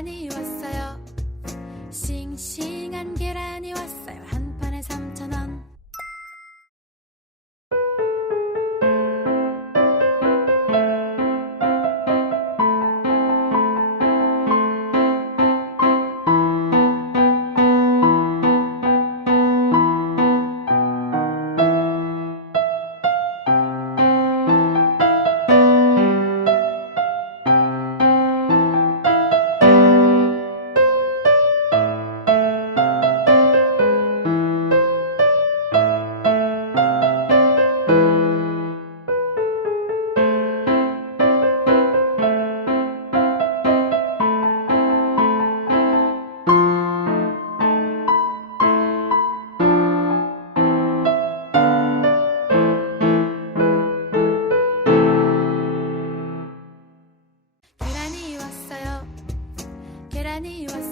계란이 왔어요. 싱싱한 계란이 왔어요. 계란